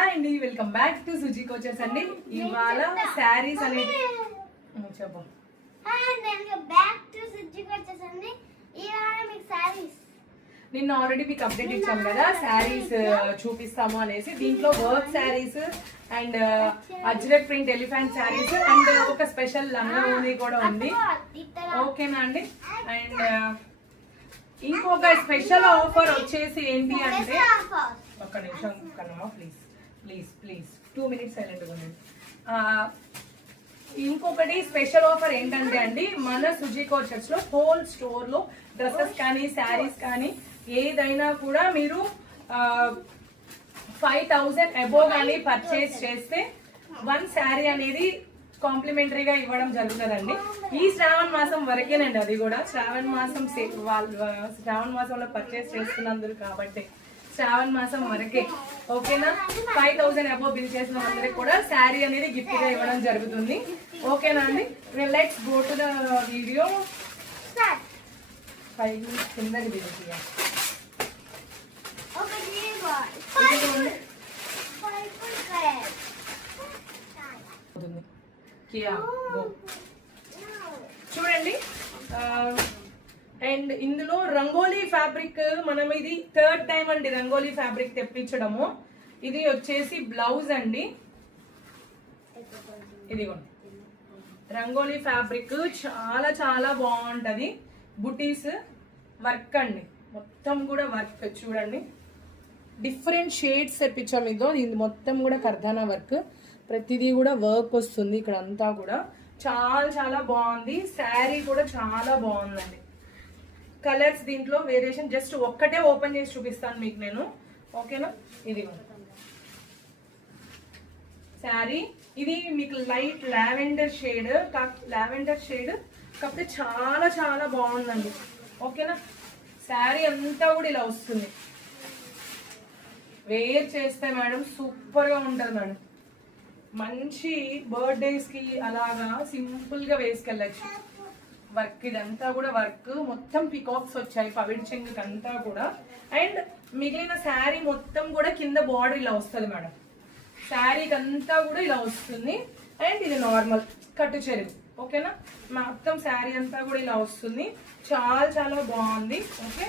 Hi అండి, welcome back to Suji కోచెస్ అండి. ఇవాళ శారీస్ అనేది చెప్పు. నిన్న ఆల్రెడీ మీకు అప్డేట్ ఇచ్చాం కదా శారీస్ చూపిస్తాము అనేసి. దీంట్లో work saris and Ajrak print elephant saris and ఒక స్పెషల్ లంగా ఓనీ కూడా ఉంది. ఓకేనా అండి? అండ్ ఇంకొక స్పెషల్ ఆఫర్ వచ్చేసి ఏంటి అంటే, ఒక్క నిమిషం కన్నమ్మా, ప్లీజ్ ప్లీజ్ ప్లీజ్ 2 minutes సైలెంట్గా ఉండండి. ఇంకొకటి స్పెషల్ ఆఫర్ ఏంటంటే అండి, మన సుజీ కోచెస్ లో హోల్ స్టోర్ లో డ్రెస్సెస్ కానీ శారీస్ కానీ ఏదైనా కూడా మీరు 5,000 అబోవ్ కానీ పర్చేస్ చేస్తే 1 శారీ అనేది కాంప్లిమెంటరీగా ఇవ్వడం జరుగుతుందండి. ఈ శ్రావణ మాసం వరకేనండి, అది కూడా శ్రావణ మాసంలో పర్చేస్ చేస్తున్నందుకు కాబట్టి శ్రావణ మాసం వరకే. ఓకేనా? 5,000 అబోవ్ బిల్ చేసిన అందరికి కూడా శారీ అనేది గిఫ్ట్ గా ఇవ్వడం జరుగుతుంది. ఓకేనా అండి? Let's go to the video. కిందకి దిగుతుంది. చూడండి, అండ్ ఇందులో రంగోలీ ఫ్యాబ్రిక్, మనం ఇది 3rd టైం అండి రంగోలీ ఫ్యాబ్రిక్ తెప్పించడము. ఇది వచ్చేసి బ్లౌజ్ అండి, ఇదిగోండి రంగోలీ ఫ్యాబ్రిక్ చాలా చాలా బాగుంటది. బుటీస్ వర్క్ అండి, మొత్తం కూడా వర్క్ చూడండి. డిఫరెంట్ షేడ్స్ తెప్పించాం. ఇది మొత్తం కూడా కర్దానా వర్క్, ప్రతిదీ కూడా వర్క్ వస్తుంది ఇక్కడ అంతా కూడా. చాలా చాలా బాగుంది. శారీ కూడా చాలా బాగుందండి. కలర్స్ దీంట్లో వేరియేషన్ జస్ట్ ఒక్కటే ఓపెన్ చేసి చూపిస్తాను మీకు నేను. ఓకేనా? ఇది శారీ, ఇది మీకు లైట్ లావెండర్ షేడ్ కాకపోతే చాలా చాలా బాగుందండి. ఓకేనా? శారీ అంతా కూడా ఇలా వస్తుంది. వేర్ చేస్తే మేడం సూపర్ గా ఉంటుంది మేడం. మంచి బర్త్డేస్ కి అలాగా సింపుల్ గా వేసుకెళ్ళచ్చు. వర్క్ ఇదంతా కూడా వర్క్ మొత్తం పికాక్స్ వచ్చాయి పవిడి చెంగుకి అంతా కూడా. అండ్ మిగిలిన శారీ మొత్తం కూడా కింద బార్డర్ ఇలా వస్తుంది మేడం. శారీకి అంతా కూడా ఇలా వస్తుంది. అండ్ ఇది నార్మల్ కట్టు చెరుగు. ఓకేనా? మొత్తం శారీ అంతా కూడా ఇలా వస్తుంది. చాలా చాలా బాగుంది. ఓకే,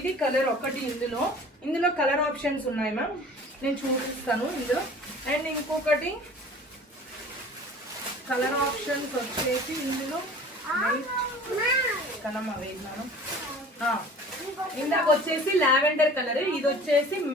ఇది కలర్ ఒకటి. ఇందులో కలర్ ఆప్షన్స్ ఉన్నాయి మ్యామ్, నేను చూపిస్తాను ఇందులో. అండ్ ఇంకొకటి కలర్ ఆప్షన్స్ వచ్చేసి ఇందులో కనమ్మ వేసినాను. ఇందాక వచ్చేసి లావెండర్ కలర్, ఇది వచ్చేసి